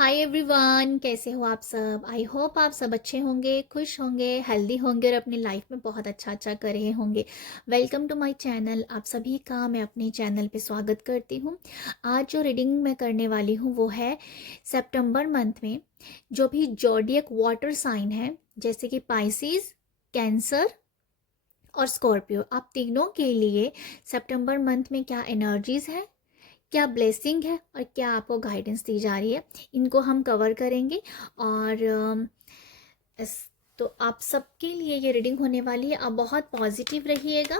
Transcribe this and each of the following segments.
Hi everyone, कैसे हो आप सब। आई होप आप सब अच्छे होंगे, खुश होंगे, हेल्दी होंगे और अपनी लाइफ में बहुत अच्छा अच्छा कर रहे होंगे। Welcome to my channel. आप सभी का मैं अपने चैनल पे स्वागत करती हूँ। आज जो रीडिंग मैं करने वाली हूँ वो है सितंबर मंथ में जो भी जॉडियक वाटर साइन है, जैसे कि पाइसिस, कैंसर और स्कॉर्पियो, आप तीनों के लिए सितंबर मंथ में क्या एनर्जीज है, क्या ब्लेसिंग है और क्या आपको गाइडेंस दी जा रही है, इनको हम कवर करेंगे। और इस तो आप सबके लिए ये रीडिंग होने वाली है। आप बहुत पॉजिटिव रहिएगा।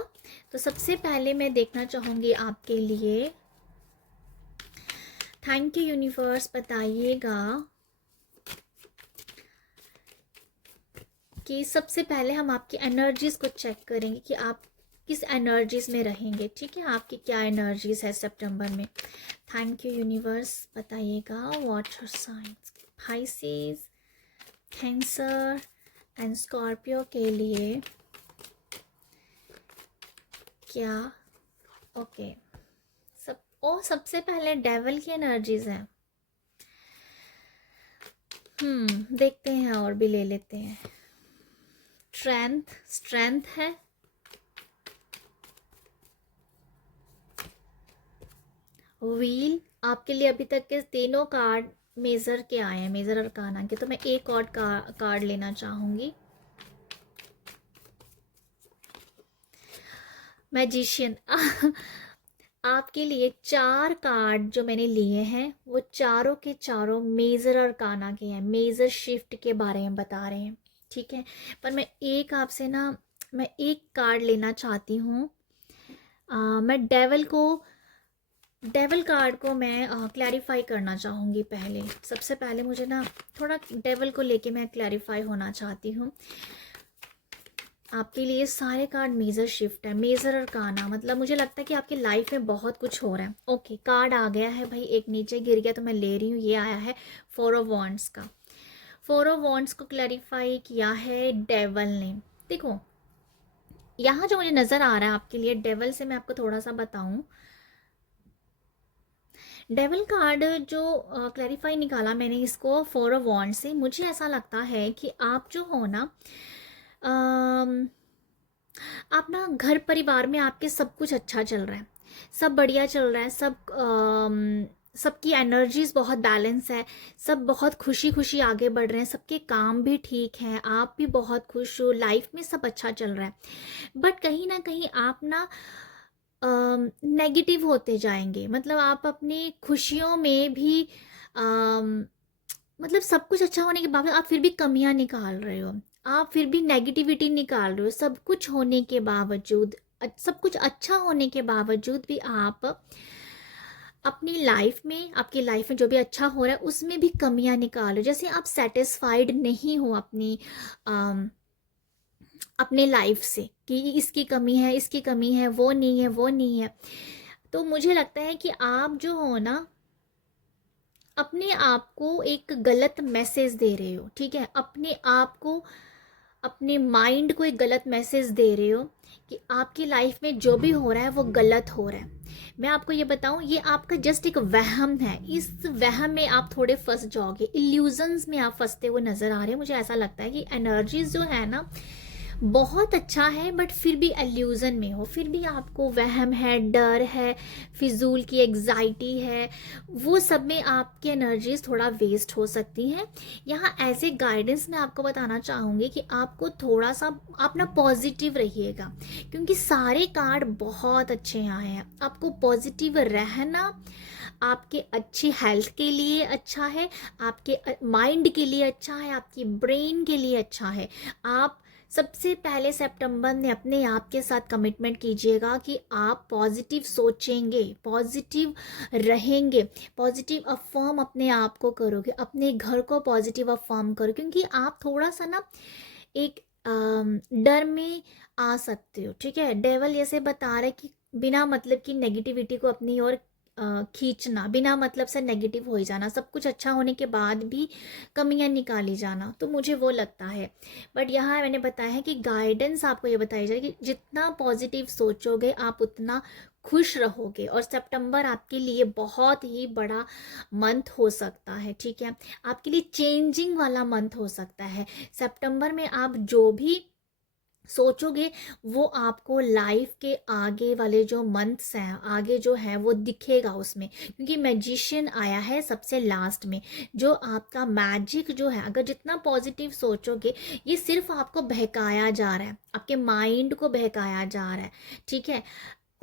तो सबसे पहले मैं देखना चाहूँगी आपके लिए, थैंक यू यूनिवर्स, बताइएगा कि सबसे पहले हम आपकी एनर्जीज को चेक करेंगे कि आप किस एनर्जीज में रहेंगे। ठीक है, आपकी क्या एनर्जीज है सितंबर में। थैंक यू यूनिवर्स, बताइएगा water science, Pisces, cancer and Scorpio के लिए क्या। ओके, सबसे पहले डेवल की एनर्जीज हैं। देखते हैं और भी ले लेते हैं। स्ट्रेंथ है, व्हील। आपके लिए अभी तक के तीनों कार्ड मेजर के आए हैं, मेजर अरकाना के। तो मैं एक और कार्ड लेना चाहूंगी, मैजिशियन। आपके लिए चार कार्ड जो मैंने लिए हैं वो चारों के चारों मेजर अरकाना के हैं, मेजर शिफ्ट के बारे में बता रहे हैं। ठीक है, पर मैं एक कार्ड लेना चाहती हूँ। मैं डेवल कार्ड को मैं क्लैरिफाई करना चाहूँगी। पहले सबसे पहले मुझे ना थोड़ा डेवल को लेके मैं क्लैरिफाई होना चाहती हूँ। आपके लिए सारे कार्ड मेजर शिफ्ट है, मेजर अरकाना, मतलब मुझे लगता है कि आपकी लाइफ में बहुत कुछ हो रहा है। ओके, कार्ड आ गया है भाई, एक नीचे गिर गया तो मैं ले रही हूँ। ये आया है फोर ऑफ वॉन्ड्स का। फोर ऑफ वॉन्ड्स को क्लैरिफाई किया है डेवल ने। देखो, यहाँ जो मुझे नज़र आ रहा है आपके लिए डेवल से, मैं आपको थोड़ा सा बताऊं। डेवल कार्ड जो क्लैरिफाई निकाला मैंने इसको फोर ऑफ वॉन्ड से, मुझे ऐसा लगता है कि आप जो हो ना, आप ना घर परिवार में आपके सब कुछ अच्छा चल रहा है, सब बढ़िया चल रहा है, सबकी एनर्जीज बहुत बैलेंस है, सब बहुत खुशी खुशी आगे बढ़ रहे हैं, सबके काम भी ठीक हैं, आप भी बहुत खुश हो, लाइफ में सब अच्छा चल रहा है। बट कहीं ना कहीं आप ना नेगेटिव होते जाएंगे, मतलब आप अपनी खुशियों में भी अम, मतलब सब कुछ अच्छा होने के बावजूद आप फिर भी कमियां निकाल रहे हो, आप फिर भी नेगेटिविटी निकाल रहे हो। सब कुछ होने के बावजूद, सब कुछ अच्छा होने के बावजूद भी आप अपनी लाइफ में, आपकी लाइफ में जो भी अच्छा हो रहा है उसमें भी कमियां निकाल रहे हो। जैसे आप सेटिस्फाइड नहीं हो अपने लाइफ से, कि इसकी कमी है, इसकी कमी है, वो नहीं है, वो नहीं है। तो मुझे लगता है कि आप जो हो ना, अपने आप को एक गलत मैसेज दे रहे हो। ठीक है, अपने आप को, अपने माइंड को एक गलत मैसेज दे रहे हो कि आपकी लाइफ में जो भी हो रहा है वो गलत हो रहा है। मैं आपको ये बताऊं, ये आपका जस्ट एक वहम है। इस वहम में आप थोड़े फंस जाओगे, इल्यूजन्स में आप फंसते हुए नजर आ रहे हैं। मुझे ऐसा लगता है कि एनर्जीज जो है ना, बहुत अच्छा है, बट फिर भी एल्यूजन में हो, फिर भी आपको वहम है, डर है, फिजूल की एग्जाइटी है, वो सब में आपकी एनर्जीज थोड़ा वेस्ट हो सकती हैं। यहाँ एज ए गाइडेंस मैं आपको बताना चाहूँगी कि आपको थोड़ा सा, आप ना पॉजिटिव रहिएगा, क्योंकि सारे कार्ड बहुत अच्छे आए हैं। आपको पॉजिटिव रहना आपके अच्छी हेल्थ के लिए अच्छा है, आपके माइंड के लिए अच्छा है, आपकी ब्रेन के लिए अच्छा है। आप सबसे पहले सितंबर में अपने आप के साथ कमिटमेंट कीजिएगा कि आप पॉजिटिव सोचेंगे, पॉजिटिव रहेंगे, पॉजिटिव अफर्म अपने आप को करोगे, अपने घर को पॉजिटिव अफर्म करो, क्योंकि आप थोड़ा सा ना एक डर में आ सकते हो। ठीक है, डेवल जैसे बता रहा है कि बिना मतलब की नेगेटिविटी को अपनी ओर खींचना, बिना मतलब से नेगेटिव हो ही जाना, सब कुछ अच्छा होने के बाद भी कमियां निकाली जाना, तो मुझे वो लगता है। बट यहाँ मैंने बताया है कि गाइडेंस आपको ये बताई जाए कि जितना पॉजिटिव सोचोगे आप उतना खुश रहोगे। और सितंबर आपके लिए बहुत ही बड़ा मंथ हो सकता है, ठीक है, आपके लिए चेंजिंग वाला मंथ हो सकता है। सितंबर में आप जो भी सोचोगे वो आपको लाइफ के आगे वाले जो मंथ्स हैं, आगे जो है वो दिखेगा उसमें, क्योंकि मैजिशियन आया है सबसे लास्ट में। जो आपका मैजिक जो है, अगर जितना पॉजिटिव सोचोगे, ये सिर्फ आपको बहकाया जा रहा है, आपके माइंड को बहकाया जा रहा है, ठीक है।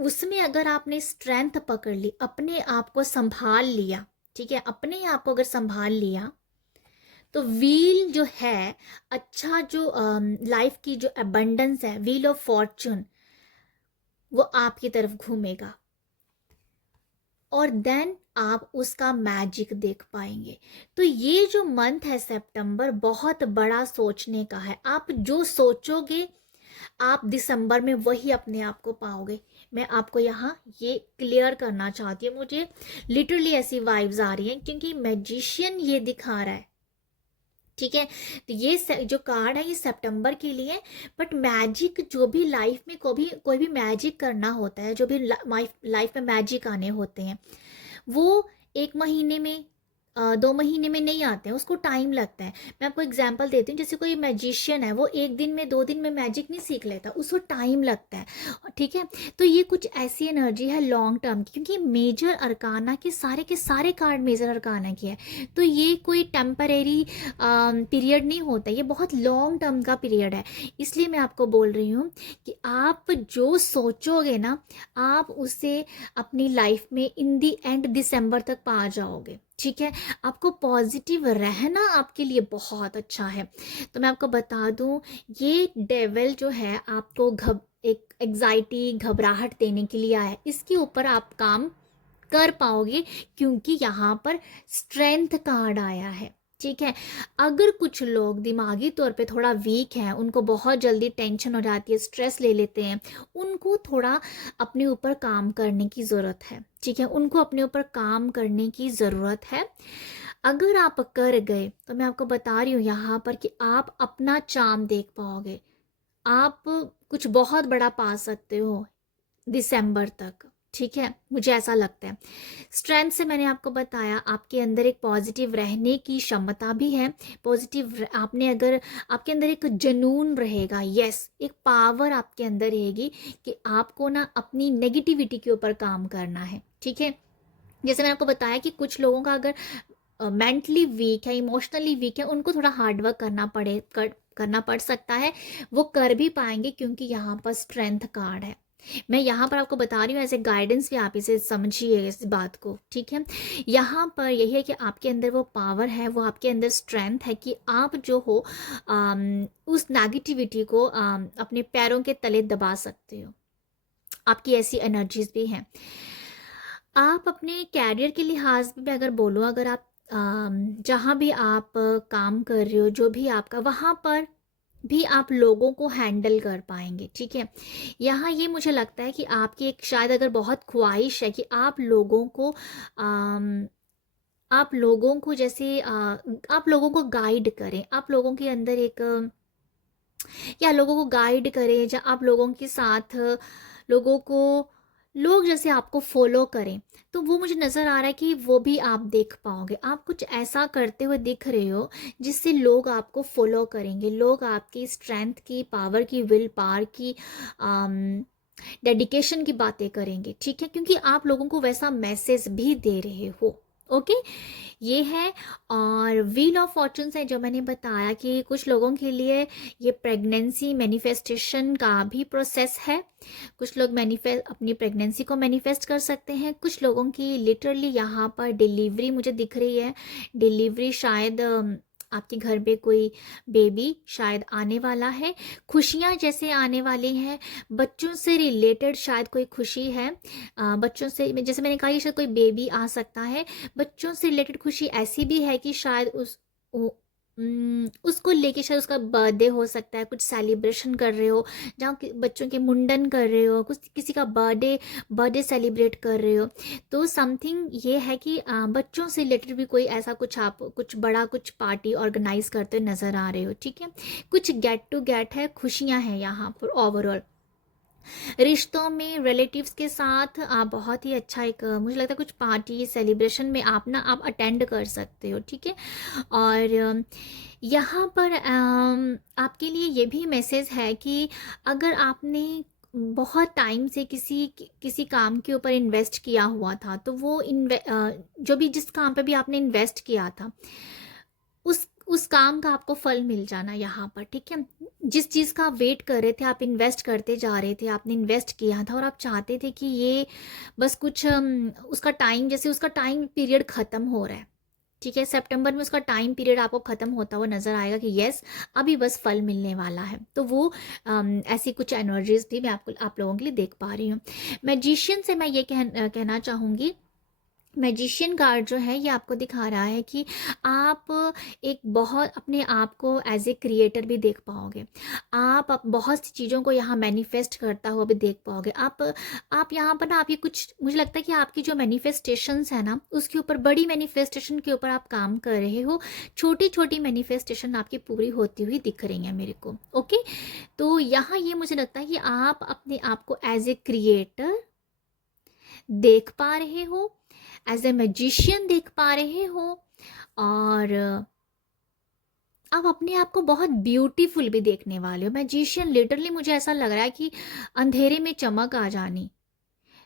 उसमें अगर आपने स्ट्रेंथ पकड़ ली, अपने आप को संभाल लिया, ठीक है, अपने आप को अगर संभाल लिया, तो व्हील जो है, अच्छा जो लाइफ की जो अबंडेंस है, व्हील ऑफ फॉर्चून, वो आपकी तरफ घूमेगा और देन आप उसका मैजिक देख पाएंगे। तो ये जो मंथ है सितंबर, बहुत बड़ा सोचने का है। आप जो सोचोगे आप दिसंबर में वही अपने आप को पाओगे। मैं आपको यहाँ ये क्लियर करना चाहती हूँ, मुझे लिटरली ऐसी वाइब्स आ रही हैं, क्योंकि मैजिशियन ये दिखा रहा है, ठीक है। तो ये जो कार्ड है ये सितंबर के लिए। बट मैजिक जो भी लाइफ में कोई भी मैजिक करना होता है, जो भी लाइफ में मैजिक आने होते हैं, वो 1 महीने में 2 महीने में नहीं आते हैं, उसको टाइम लगता है। मैं आपको एग्जांपल देती हूँ, जैसे कोई मैजिशियन है, वो 1 दिन में 2 दिन में मैजिक नहीं सीख लेता, उसको टाइम लगता है, ठीक है। तो ये कुछ ऐसी एनर्जी है लॉन्ग टर्म की, क्योंकि मेजर अरकाना के सारे कार्ड मेजर अरकाना की है। तो ये कोई टेम्परेरी पीरियड नहीं होता, ये बहुत लॉन्ग टर्म का पीरियड है। इसलिए मैं आपको बोल रही हूँ कि आप जो सोचोगे ना, आप उसे अपनी लाइफ में इन दी एंड दिसंबर तक पा जाओगे, ठीक है। आपको पॉजिटिव रहना आपके लिए बहुत अच्छा है। तो मैं आपको बता दूं, ये डेविल जो है आपको एक एग्जाइटी, घबराहट देने के लिए आया है। इसके ऊपर आप काम कर पाओगे, क्योंकि यहाँ पर स्ट्रेंथ कार्ड आया है, ठीक है। अगर कुछ लोग दिमागी तौर पे थोड़ा वीक हैं, उनको बहुत जल्दी टेंशन हो जाती है, स्ट्रेस ले लेते हैं, उनको थोड़ा अपने ऊपर काम करने की ज़रूरत है, ठीक है, उनको अपने ऊपर काम करने की ज़रूरत है। अगर आप कर गए तो मैं आपको बता रही हूँ यहाँ पर कि आप अपना चाम देख पाओगे, आप कुछ बहुत बड़ा पा सकते हो दिसंबर तक, ठीक है, मुझे ऐसा लगता है। स्ट्रेंथ से मैंने आपको बताया, आपके अंदर एक पॉजिटिव रहने की क्षमता भी है। पॉजिटिव आपने अगर, आपके अंदर एक जुनून रहेगा, यस, एक पावर आपके अंदर रहेगी कि आपको ना अपनी नेगेटिविटी के ऊपर काम करना है, ठीक है। जैसे मैंने आपको बताया कि कुछ लोगों का अगर मेंटली वीक है, इमोशनली वीक है, उनको थोड़ा हार्डवर्क करना पड़ सकता है, वो कर भी पाएंगे, क्योंकि यहाँ पर स्ट्रेंथ कार्ड है। मैं यहाँ पर आपको बता रही हूँ एज ए गाइडेंस भी, आप इसे समझिए इस बात को, ठीक है। यहाँ पर यही है कि आपके अंदर वो पावर है, वो आपके अंदर स्ट्रेंथ है कि आप जो हो उस नेगेटिविटी को अपने पैरों के तले दबा सकते हो। आपकी ऐसी एनर्जीज भी हैं। आप अपने कैरियर के लिहाज में अगर बोलो, अगर आप जहाँ भी आप काम कर रहे हो, जो भी आपका, वहाँ पर भी आप लोगों को हैंडल कर पाएंगे, ठीक है। यहाँ ये मुझे लगता है कि आपकी एक शायद अगर बहुत ख्वाहिश है कि आप लोगों को जैसे आप लोगों को गाइड करें, आप लोगों के अंदर एक या लोगों को गाइड करें, या आप लोगों के साथ लोगों को, लोग जैसे आपको फॉलो करें, तो वो मुझे नज़र आ रहा है कि वो भी आप देख पाओगे। आप कुछ ऐसा करते हुए दिख रहे हो जिससे लोग आपको फॉलो करेंगे, लोग आपकी स्ट्रेंथ की, पावर की, विल पावर की, डेडिकेशन की बातें करेंगे, ठीक है, क्योंकि आप लोगों को वैसा मैसेज भी दे रहे हो, ओके। ये है। और व्हील ऑफ फॉर्चून्स है, जो मैंने बताया कि कुछ लोगों के लिए ये प्रेगनेंसी मैनिफेस्टेशन का भी प्रोसेस है। कुछ लोग अपनी प्रेगनेंसी को मैनिफेस्ट कर सकते हैं, कुछ लोगों की लिटरली यहाँ पर डिलीवरी मुझे दिख रही है। डिलीवरी शायद आपके घर पे कोई बेबी शायद आने वाला है, खुशियाँ जैसे आने वाली हैं, बच्चों से रिलेटेड शायद कोई खुशी है। बच्चों से, जैसे मैंने कहा, ये शायद कोई बेबी आ सकता है। बच्चों से रिलेटेड खुशी ऐसी भी है कि शायद उसको लेके शायद उसका बर्थडे हो सकता है, कुछ सेलिब्रेशन कर रहे हो, जहाँ बच्चों के मुंडन कर रहे हो, कुछ किसी का बर्थडे सेलिब्रेट कर रहे हो। तो समथिंग ये है कि बच्चों से रिलेटेड भी कोई ऐसा कुछ, आप कुछ बड़ा कुछ पार्टी ऑर्गेनाइज करते नज़र आ रहे हो, ठीक है। कुछ गेट टू गेट है, खुशियाँ हैं यहाँ पर ओवरऑल। रिश्तों में रिलेटिव्स के साथ आप बहुत ही अच्छा एक मुझे लगता है कुछ पार्टी सेलिब्रेशन में आप अटेंड कर सकते हो, ठीक है। और यहाँ पर आपके लिए ये भी मैसेज है कि अगर आपने बहुत टाइम से किसी किसी काम के ऊपर इन्वेस्ट किया हुआ था, तो वो जो भी जिस काम पे भी आपने इन्वेस्ट किया था, उस काम का आपको फल मिल जाना यहाँ पर, ठीक है। जिस चीज़ का आप वेट कर रहे थे, आप इन्वेस्ट करते जा रहे थे, आपने इन्वेस्ट किया था और आप चाहते थे कि ये बस कुछ उसका टाइम, जैसे उसका टाइम पीरियड ख़त्म हो रहा है, ठीक है, सितंबर में उसका टाइम पीरियड आपको ख़त्म होता हुआ नज़र आएगा कि यस अभी बस फल मिलने वाला है। तो वो ऐसी कुछ एनर्जीज भी मैं आप लोगों के लिए देख पा रही हूँ। मैजिशियन से मैं ये कहना चाहूँगी, मैजिशियन कार्ड जो है ये आपको दिखा रहा है कि आप एक बहुत अपने आप को एज ए क्रिएटर भी देख पाओगे। आप बहुत सी चीज़ों को यहाँ मैनिफेस्ट करता हुआ भी देख पाओगे। आप यहाँ पर ना, आप ये कुछ, मुझे लगता है कि आपकी जो मैनिफेस्टेशंस है ना, उसके ऊपर, बड़ी मैनिफेस्टेशन के ऊपर आप काम कर रहे हो, छोटी छोटी मैनिफेस्टेशन आपकी पूरी होती हुई दिख रही है मेरे को। ओके, तो यहाँ ये मुझे लगता है कि आप अपने आप को एज ए क्रिएटर देख पा रहे हो, एज ए मैजिशियन देख पा रहे हो, और आप अपने आप को बहुत ब्यूटीफुल भी देखने वाले हो। मैजिशियन लिटरली मुझे ऐसा लग रहा है कि अंधेरे में चमक आ जानी,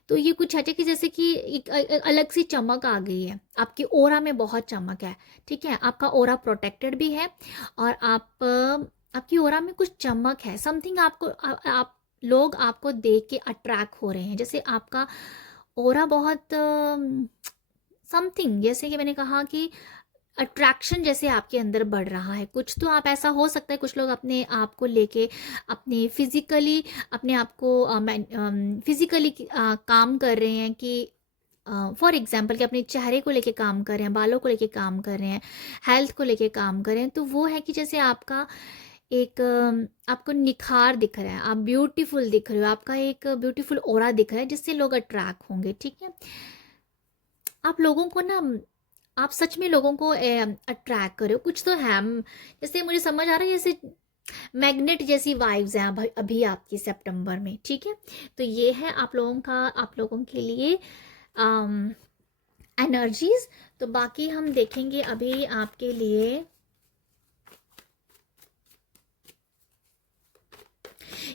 तो ये कुछ है कि जैसे कि एक अलग सी चमक आ गई है, आपकी ओरा में बहुत चमक है, ठीक है, आपका ओरा प्रोटेक्टेड भी है, और आपकी ओरा में कुछ चमक है, समथिंग आपको आप लोग आपको देख के अट्रैक्ट हो रहे हैं, जैसे आपका ओरा बहुत समथिंग, जैसे कि मैंने कहा कि अट्रैक्शन जैसे आपके अंदर बढ़ रहा है कुछ, तो आप ऐसा हो सकता है कुछ लोग अपने आप को लेके अपने फिजिकली अपने आप को फिजिकली काम कर रहे हैं कि फॉर एग्जांपल कि अपने चेहरे को लेके काम कर रहे हैं, बालों को लेके काम कर रहे हैं, हेल्थ को लेके काम कर रहे हैं, तो वो है कि जैसे आपका एक आपको निखार दिख रहा है, आप ब्यूटीफुल दिख रहे हो, आपका एक ब्यूटीफुल ऑरा दिख रहा है जिससे लोग अट्रैक्ट होंगे, ठीक है। आप लोगों को ना, आप सच में लोगों को अट्रैक्ट करो, कुछ तो है जैसे मुझे समझ आ रहा है, जैसे मैग्नेट जैसी वाइब्स हैं अभी अभी आपकी सितंबर में, ठीक है। तो ये है आप लोगों के लिए एनर्जीज। तो बाकी हम देखेंगे अभी आपके लिए।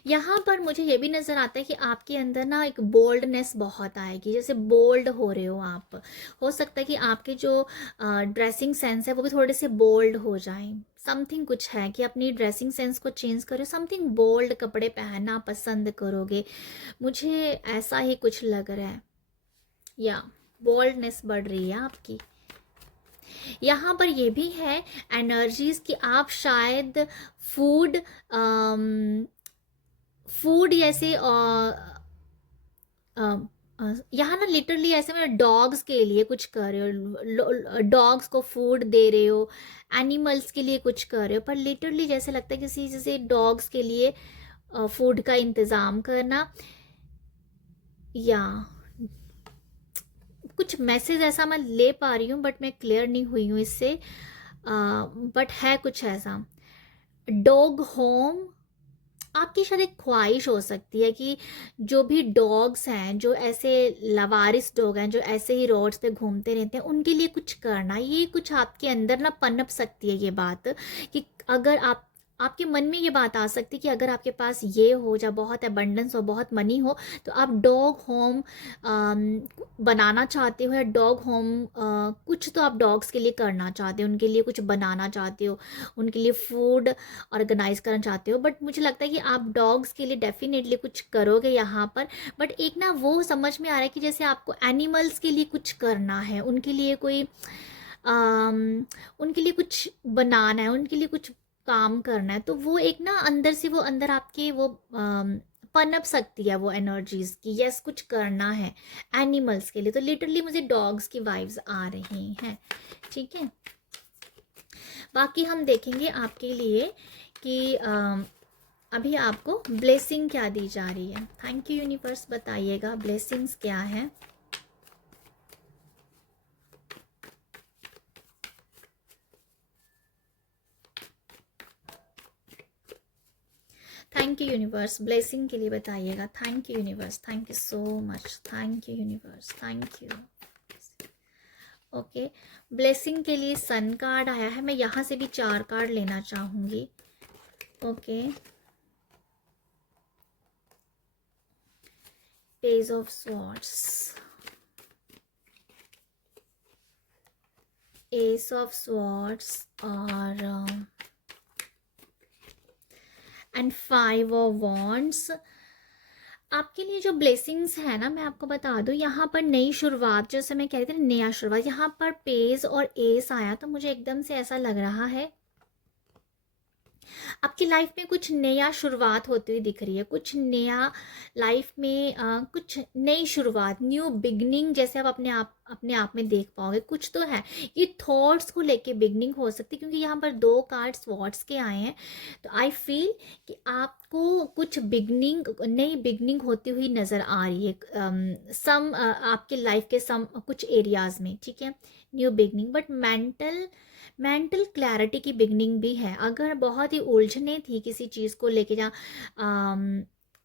यहाँ पर मुझे ये भी नज़र आता है कि आपके अंदर ना एक बोल्डनेस बहुत आएगी, जैसे बोल्ड हो रहे हो आप, हो सकता है कि आपके जो ड्रेसिंग सेंस है वो भी थोड़े से बोल्ड हो जाएं, समथिंग कुछ है कि अपनी ड्रेसिंग सेंस को चेंज करो, समथिंग बोल्ड कपड़े पहनना पसंद करोगे, मुझे ऐसा ही कुछ लग रहा है, या बोल्डनेस बढ़ रही है आपकी। यहाँ पर ये भी है एनर्जीज कि आप शायद फूड फूड जैसे यहाँ ना लिटरली ऐसे में डॉग्स के लिए कुछ कर रहे हो, डॉग्स को फूड दे रहे हो, एनिमल्स के लिए कुछ कर रहे हो, पर लिटरली जैसे लगता है किसी जैसे डॉग्स के लिए फूड का इंतज़ाम करना, या कुछ मैसेज ऐसा मैं ले पा रही हूँ बट मैं क्लियर नहीं हुई हूँ इससे, बट है कुछ ऐसा। डॉग होम, आपकी शायद एक ख्वाहिश हो सकती है कि जो भी डॉग्स हैं, जो ऐसे लवारिस डॉग हैं, जो ऐसे ही रोड्स पे घूमते रहते हैं, उनके लिए कुछ करना, ये कुछ आपके अंदर ना पनप सकती है ये बात, कि अगर आपके मन में ये बात आ सकती है कि अगर आपके पास ये हो, जब बहुत अबंडेंस हो, बहुत मनी हो, तो आप डॉग होम बनाना चाहते हो, या डॉग होम कुछ तो आप डॉग्स के लिए करना चाहते हो, उनके लिए कुछ बनाना चाहते हो, उनके लिए फूड ऑर्गेनाइज करना चाहते हो, बट मुझे लगता है कि आप डॉग्स के लिए डेफिनेटली कुछ करोगे यहाँ पर। बट एक ना वो समझ में आ रहा है कि जैसे आपको एनिमल्स के लिए कुछ करना है, उनके लिए कोई उनके लिए कुछ बनाना है, उनके लिए कुछ काम करना है, तो वो एक ना अंदर से वो अंदर आपके वो पनप सकती है वो एनर्जीज की, यस कुछ करना है एनिमल्स के लिए। तो लिटरली मुझे डॉग्स की वाइब्स आ रही हैं, ठीक है। बाकी हम देखेंगे आपके लिए कि अभी आपको ब्लेसिंग क्या दी जा रही है। थैंक यू यूनिवर्स, बताइएगा ब्लेसिंग्स क्या है। थैंक यू यूनिवर्स, ब्लेसिंग के लिए बताइएगा। Thank you universe, thank you so much, thank you universe, thank you. Okay, blessing के लिए सन कार्ड आया है। मैं यहाँ से भी 4 कार्ड लेना चाहूँगी। Okay, page of swords, S of swords और एंड 5 ऑफ वॉन्ड्स। आपके लिए जो ब्लेसिंग्स है ना, मैं आपको बता दूं, यहाँ पर नई शुरुआत, जैसे मैं कह रही थी नया शुरुआत, यहाँ पर पेज और एस आया तो मुझे एकदम से ऐसा लग रहा है आपकी लाइफ में कुछ नया शुरुआत होती हुई दिख रही है, कुछ नया लाइफ में कुछ नई शुरुआत, न्यू बिगनिंग जैसे आप अपने आप में देख पाओगे। कुछ तो है, ये थॉट्स को लेके बिगनिंग हो सकती है, क्योंकि यहाँ पर 2 कार्ड स्वॉर्ड्स के आए हैं। तो आई फील कि आपको कुछ बिगनिंग, नई बिगनिंग होती हुई नज़र आ रही है सम आपके लाइफ के सम कुछ एरियाज में, ठीक है, new beginning. But mental clarity की बिगनिंग भी है। अगर बहुत ही उलझने थी किसी चीज़ को लेके, जहाँ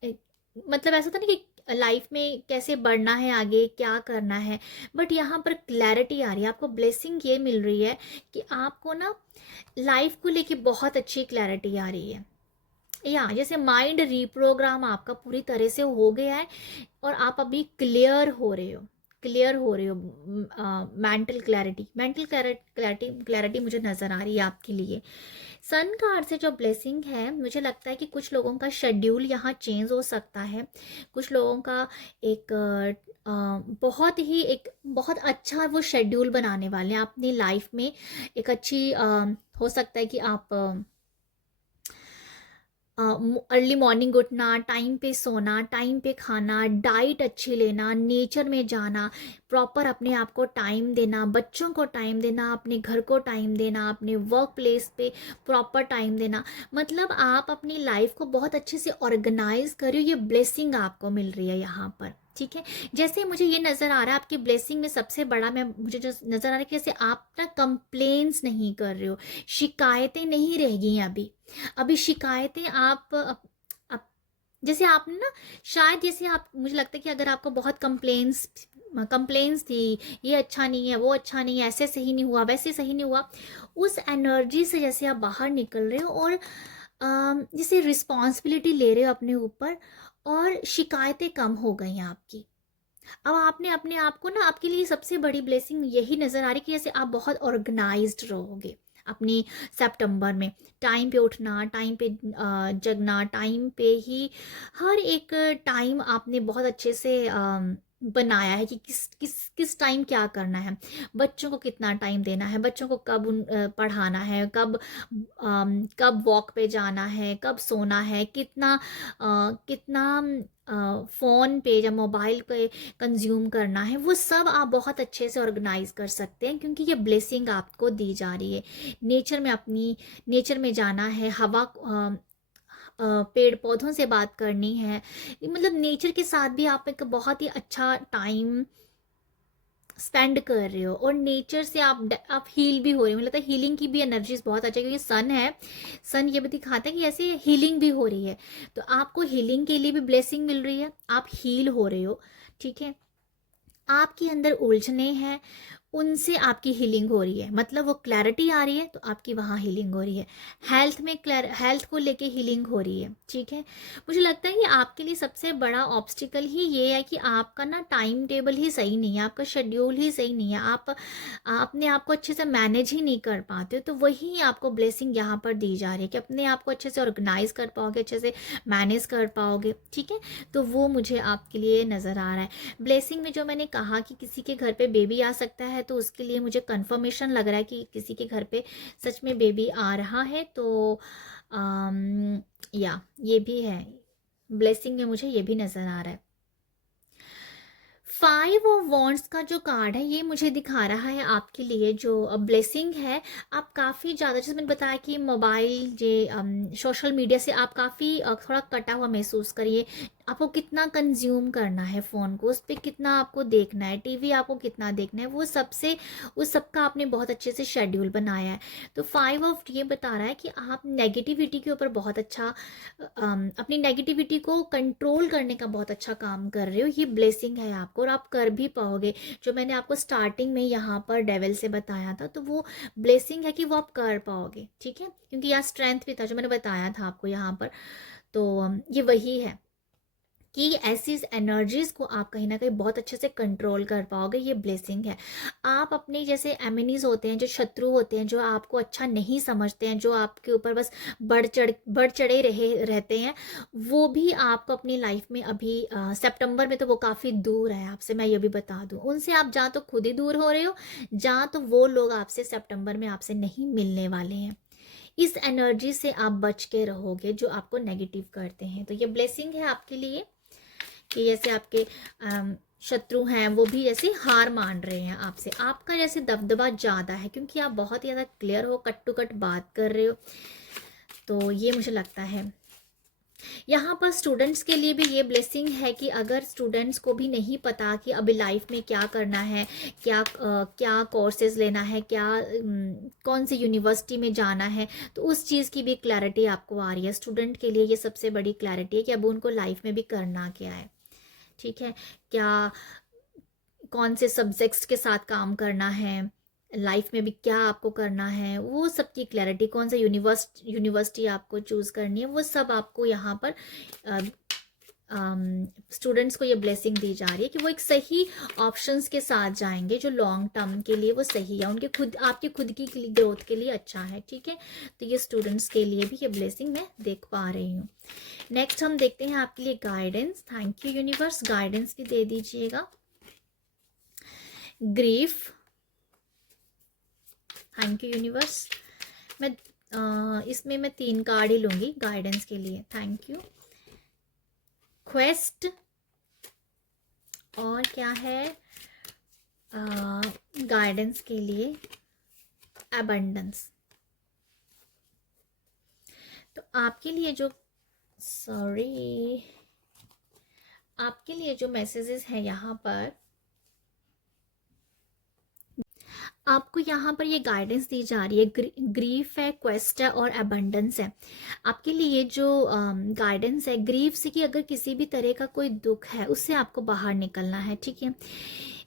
मतलब ऐसा था ना कि लाइफ में कैसे बढ़ना है, आगे क्या करना है, बट यहाँ पर क्लैरिटी आ रही है। आपको ब्लेसिंग ये मिल रही है कि आपको ना लाइफ को लेके बहुत अच्छी क्लैरिटी आ रही है, या जैसे माइंड रीप्रोग्राम आपका पूरी तरह से हो गया है और आप अभी क्लियर हो रहे हो, क्लियर हो रहे हो। मेंटल क्लैरिटी मुझे नज़र आ रही है आपके लिए। सन कार्ड से जो ब्लेसिंग है, मुझे लगता है कि कुछ लोगों का शेड्यूल यहाँ चेंज हो सकता है। कुछ लोगों का एक बहुत अच्छा वो शेड्यूल बनाने वाले हैं अपनी लाइफ में। एक अच्छी हो सकता है कि आप अर्ली मॉर्निंग उठना, टाइम पे सोना, टाइम पे खाना, डाइट अच्छी लेना, नेचर में जाना, प्रॉपर अपने आप को टाइम देना, बच्चों को टाइम देना, अपने घर को टाइम देना, अपने वर्क प्लेस पे प्रॉपर टाइम देना। मतलब आप अपनी लाइफ को बहुत अच्छे से ऑर्गेनाइज कर रहे हो, ये ब्लेसिंग आपको मिल रही है यहाँ पर, ठीक है। जैसे मुझे ये नज़र आ रहा है आपकी ब्लेसिंग में सबसे बड़ा, मुझे जो नज़र आ रहा है कि जैसे आप ना कंप्लेन्स नहीं कर रहे हो, शिकायतें नहीं रह गई अभी शिकायतें आप जैसे आपने ना, शायद जैसे आप, मुझे लगता है कि अगर आपको बहुत कंप्लेन्स थी, ये अच्छा नहीं है, वो अच्छा नहीं है, ऐसे सही नहीं हुआ, वैसे सही नहीं हुआ, उस एनर्जी से जैसे आप बाहर निकल रहे हो और जैसे रिस्पॉन्सिबिलिटी ले रहे हो अपने ऊपर, और शिकायतें कम हो गई हैं आपकी। अब आपने अपने आप को ना, आपके लिए सबसे बड़ी ब्लेसिंग यही नज़र आ रही है कि जैसे आप बहुत ऑर्गेनाइज्ड रहोगे अपनी सितंबर में। टाइम पे उठना, टाइम पे जगना, टाइम पे ही हर एक टाइम आपने बहुत अच्छे से बनाया है कि किस किस किस टाइम क्या करना है, बच्चों को कितना टाइम देना है, बच्चों को कब पढ़ाना है, कब वॉक पे जाना है, कब सोना है, कितना फ़ोन पे या मोबाइल पे कंज्यूम करना है, वो सब आप बहुत अच्छे से ऑर्गेनाइज कर सकते हैं, क्योंकि ये ब्लेसिंग आपको दी जा रही है। नेचर में जाना है, पेड़ पौधों से बात करनी है, मतलब नेचर के साथ भी आप एक बहुत ही अच्छा टाइम स्पेंड कर रहे हो, और नेचर से आप हील भी हो रहे हो। मुझे लगता है हीलिंग की भी एनर्जीज बहुत अच्छी है, क्योंकि सन है, सन ये भी दिखाता है कि ऐसे हीलिंग भी हो रही है। तो आपको हीलिंग के लिए भी ब्लेसिंग मिल रही है, आप हील हो रहे हो, ठीक है। आपके अंदर उलझने हैं, उनसे आपकी हीलिंग हो रही है, मतलब वो क्लैरिटी आ रही है तो आपकी वहाँ हीलिंग हो रही है। हेल्थ को लेके हीलिंग हो रही है, ठीक है। मुझे लगता है कि आपके लिए सबसे बड़ा ऑब्स्टिकल ही ये है कि आपका ना टाइम टेबल ही सही नहीं है, आपका शेड्यूल ही सही नहीं है, आप अपने आप को अच्छे से मैनेज ही नहीं कर पाते हो। तो वही आपको ब्लेसिंग यहाँ पर दी जा रही है कि अपने आप को अच्छे से ऑर्गेनाइज कर पाओगे, अच्छे से मैनेज कर पाओगे, ठीक है। तो वो मुझे आपके लिए नज़र आ रहा है। ब्लेसिंग में जो मैंने कहा कि किसी के घर पे बेबी आ सकता है, तो उसके लिए मुझे कंफर्मेशन लग रहा है कि किसी के घर पे सच में बेबी आ रहा है। तो ये भी है, ब्लेसिंग में मुझे ये भी नज़र आ रहा है। फाइव ऑफ वॉन्ड्स का जो कार्ड है ये मुझे दिखा रहा है आपके लिए जो ब्लेसिंग है। आप काफ़ी ज़्यादा, जैसे मैंने बताया कि मोबाइल ये सोशल मीडिया से आप काफ़ी थोड़ा कटा हुआ महसूस करिए। आपको कितना कंज्यूम करना है फ़ोन को, उस पर कितना आपको देखना है, टीवी आपको कितना देखना है, वो सबसे उस सब का आपने बहुत अच्छे से शेड्यूल बनाया है। तो फाइव ऑफ ये बता रहा है कि आप नेगेटिविटी के ऊपर बहुत अच्छा अपनी नेगेटिविटी को कंट्रोल करने का बहुत अच्छा काम कर रहे हो। ये ब्लेसिंग है आपको और आप कर भी पाओगे। जो मैंने आपको स्टार्टिंग में यहाँ पर डेविल से बताया था, तो वो ब्लेसिंग है कि वो आप कर पाओगे, ठीक है, क्योंकि यहाँ स्ट्रेंथ भी था जो मैंने बताया था आपको यहाँ पर। तो ये वही है कि ऐसी एनर्जीज को आप कहीं ना कहीं बहुत अच्छे से कंट्रोल कर पाओगे। ये ब्लेसिंग है। आप अपने जैसे एमिनीज होते हैं, जो शत्रु होते हैं, जो आपको अच्छा नहीं समझते हैं, जो आपके ऊपर बस बढ़ चढ़े रहते हैं, वो भी आपको अपनी लाइफ में अभी सितंबर में तो वो काफ़ी दूर है आपसे, मैं ये भी बता दूं। उनसे आप जहाँ तो खुद ही दूर हो रहे हो, जहाँ तो वो लोग आपसे सितंबर में आपसे नहीं मिलने वाले हैं। इस एनर्जी से आप बच के रहोगे जो आपको नेगेटिव करते हैं। तो ये ब्लेसिंग है आपके लिए कि जैसे आपके शत्रु हैं वो भी जैसे हार मान रहे हैं आपसे। आपका जैसे दबदबा ज़्यादा है क्योंकि आप बहुत ज़्यादा क्लियर हो, कट टू कट बात कर रहे हो। तो ये मुझे लगता है यहाँ पर स्टूडेंट्स के लिए भी ये ब्लेसिंग है कि अगर स्टूडेंट्स को भी नहीं पता कि अभी लाइफ में क्या करना है, क्या कोर्सेज लेना है, कौन सी यूनिवर्सिटी में जाना है, तो उस चीज़ की भी क्लैरिटी आपको आ रही है। स्टूडेंट के लिए ये सबसे बड़ी क्लैरिटी है कि अब उनको लाइफ में भी करना क्या है, ठीक है, क्या कौन से सब्जेक्ट्स के साथ काम करना है, लाइफ में भी क्या आपको करना है, वो सब की क्लैरिटी, कौन सा यूनिवर्सिटी आपको चूज़ करनी है, वो सब आपको यहाँ पर स्टूडेंट्स को ये ब्लेसिंग दी जा रही है कि वो एक सही ऑप्शंस के साथ जाएंगे जो लॉन्ग टर्म के लिए वो सही है, उनके खुद आपकी खुद की ग्रोथ के लिए अच्छा है, ठीक है। तो ये स्टूडेंट्स के लिए भी ये ब्लेसिंग मैं देख पा रही हूँ। नेक्स्ट हम देखते हैं आपके लिए guidance. Thank you universe, guidance भी दे दीजिएगा। Grief, thank you universe. मैं इसमें मैं 3 कार्ड ही लूँगी गाइडेंस के लिए, थैंक यू। क्वेस्ट, और क्या है गाइडेंस के लिए, अबंडेंस। तो आपके लिए जो आपके लिए जो मैसेजेस हैं यहाँ पर, आपको यहाँ पर ये गाइडेंस दी जा रही है। ग्रीफ है, क्वेस्ट है और अबंडेंस है। आपके लिए जो गाइडेंस है ग्रीफ से कि अगर किसी भी तरह का कोई दुख है उससे आपको बाहर निकलना है, ठीक है।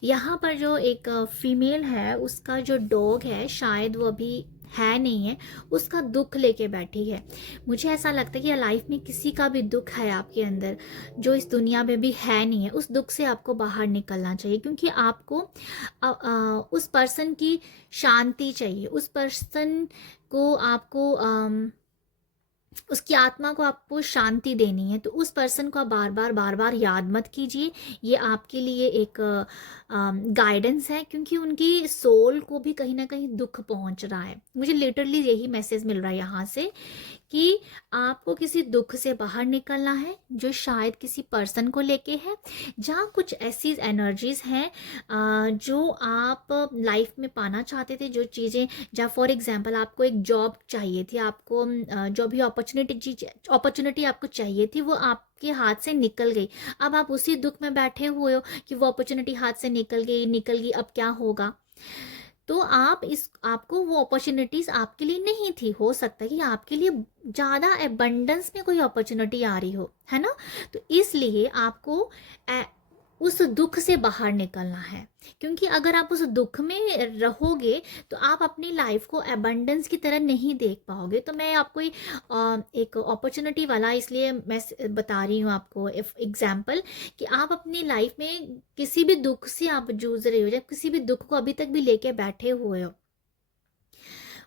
यहाँ पर जो एक फीमेल है उसका जो डॉग है शायद वो अभी है नहीं है, उसका दुख लेके बैठी है। मुझे ऐसा लगता है कि लाइफ में किसी का भी दुख है आपके अंदर जो इस दुनिया में भी है नहीं है, उस दुख से आपको बाहर निकलना चाहिए क्योंकि आपको उस पर्सन की शांति चाहिए, उस पर्सन को आपको उसकी आत्मा को आपको शांति देनी है। तो उस पर्सन को आप बार बार याद मत कीजिए। ये आपके लिए एक गाइडेंस है क्योंकि उनकी सोल को भी कहीं ना कहीं दुख पहुंच रहा है। मुझे लिटरली यही मैसेज मिल रहा है यहाँ से कि आपको किसी दुख से बाहर निकलना है जो शायद किसी पर्सन को लेके है, जहाँ कुछ ऐसी एनर्जीज हैं जो आप लाइफ में पाना चाहते थे, जो चीज़ें, जहाँ फॉर एग्जांपल आपको एक जॉब चाहिए थी, आपको जो भी अपॉर्चुनिटी आपको चाहिए थी वो आपके हाथ से निकल गई। अब आप उसी दुख में बैठे हुए हो कि वो अपॉर्चुनिटी हाथ से निकल गई, अब क्या होगा। तो आपको वो अपॉर्चुनिटीज आपके लिए नहीं थी, हो सकता है कि आपके लिए ज़्यादा एबंडेंस में कोई अपॉर्चुनिटी आ रही हो, है ना। तो इसलिए आपको उस दुख से बाहर निकलना है क्योंकि अगर आप उस दुख में रहोगे तो आप अपनी लाइफ को एबंडेंस की तरह नहीं देख पाओगे। तो मैं आपको एक अपॉर्चुनिटी वाला इसलिए मैं बता रही हूँ आपको एग्जाम्पल कि आप अपनी लाइफ में किसी भी दुख से आप जूझ रहे हो या किसी भी दुख को अभी तक भी लेके बैठे हुए हो,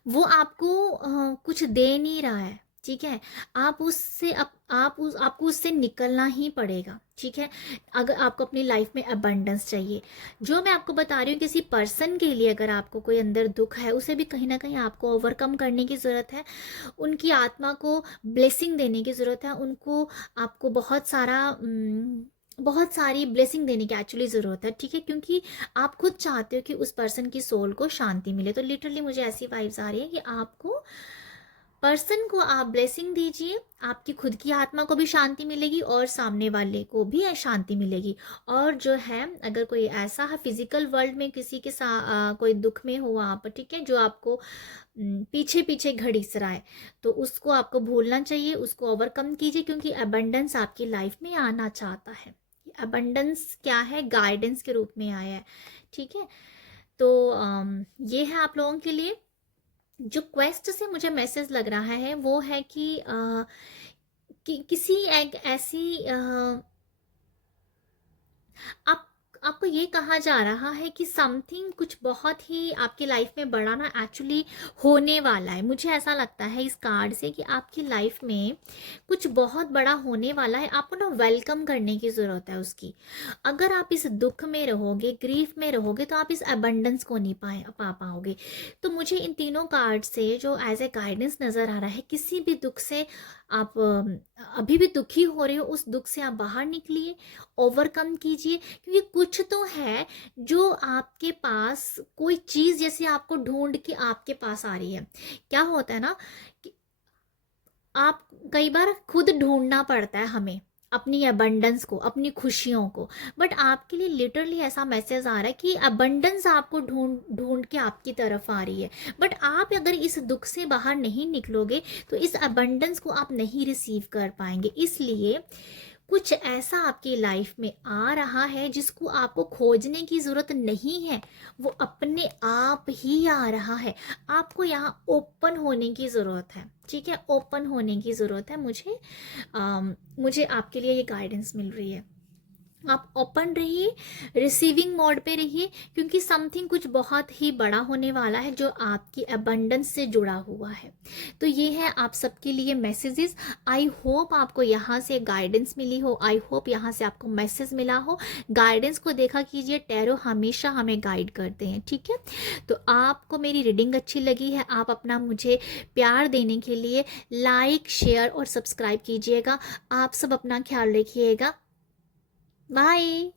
वो आपको कुछ दे नहीं रहा है, ठीक है। आप उससे आपको उससे निकलना ही पड़ेगा, ठीक है। अगर आपको अपनी लाइफ में अबंडेंस चाहिए, जो मैं आपको बता रही हूँ किसी पर्सन के लिए अगर आपको कोई अंदर दुख है उसे भी कहीं ना कहीं आपको ओवरकम करने की ज़रूरत है, उनकी आत्मा को ब्लेसिंग देने की ज़रूरत है, उनको आपको बहुत सारा बहुत सारी ब्लेसिंग देने की एक्चुअली ज़रूरत है, ठीक है, क्योंकि आप खुद चाहते हो कि उस पर्सन की सोल को शांति मिले। तो लिटरली मुझे ऐसी वाइब्स आ रही है कि आपको पर्सन को आप ब्लेसिंग दीजिए, आपकी खुद की आत्मा को भी शांति मिलेगी और सामने वाले को भी शांति मिलेगी। और जो है, अगर कोई ऐसा है फिजिकल वर्ल्ड में किसी के साथ कोई दुख में हो आप, ठीक है, जो आपको पीछे पीछे घड़ीस रहा है, तो उसको आपको भूलना चाहिए, उसको ओवरकम कीजिए, क्योंकि अबंडेंस आपकी लाइफ में आना चाहता है। अबंडेंस क्या है, गाइडेंस के रूप में आया है, ठीक है। तो ये है आप लोगों के लिए। जो क्वेस्ट से मुझे मैसेज लग रहा है वो है कि किसी एक ऐसी आप आपको ये कहा जा रहा है कि समथिंग कुछ बहुत ही आपकी लाइफ में बड़ा ना एक्चुअली होने वाला है। मुझे ऐसा लगता है इस कार्ड से कि आपकी लाइफ में कुछ बहुत बड़ा होने वाला है, आपको ना वेलकम करने की ज़रूरत है उसकी। अगर आप इस दुख में रहोगे, ग्रीफ में रहोगे, तो आप इस अबंडेंस को नहीं पा पाओगे। तो मुझे इन तीनों कार्ड से जो एज ए गाइडेंस नज़र आ रहा है, किसी भी दुख से आप अभी भी दुखी हो रहे हो, उस दुख से आप बाहर निकलिए, ओवरकम कीजिए, क्योंकि कुछ तो है जो आपके पास, कोई चीज़ जैसे आपको ढूंढ के आपके पास आ रही है। क्या होता है ना कि आप कई बार खुद ढूंढना पड़ता है हमें अपनी अबंडेंस को, अपनी खुशियों को, बट आपके लिए लिटरली ऐसा मैसेज आ रहा है कि अबंडेंस आपको ढूंढ ढूंढ के आपकी तरफ आ रही है। बट आप अगर इस दुख से बाहर नहीं निकलोगे तो इस अबंडेंस को आप नहीं रिसीव कर पाएंगे। इसलिए कुछ ऐसा आपकी लाइफ में आ रहा है जिसको आपको खोजने की ज़रूरत नहीं है, वो अपने आप ही आ रहा है। आपको यहाँ ओपन होने की ज़रूरत है, ठीक है, ओपन होने की ज़रूरत है। मुझे आपके लिए ये गाइडेंस मिल रही है। आप ओपन रहिए, रिसीविंग मोड पे रहिए, क्योंकि समथिंग कुछ बहुत ही बड़ा होने वाला है जो आपकी अबंडेंस से जुड़ा हुआ है। तो ये है आप सबके लिए मैसेजेस। आई होप आपको यहाँ से गाइडेंस मिली हो, आई होप यहाँ से आपको मैसेज मिला हो। गाइडेंस को देखा कीजिए, टैरो हमेशा हमें गाइड करते हैं, ठीक है। तो आपको मेरी रीडिंग अच्छी लगी है, आप अपना मुझे प्यार देने के लिए लाइक, शेयर और सब्सक्राइब कीजिएगा। आप सब अपना ख्याल रखिएगा। बाय।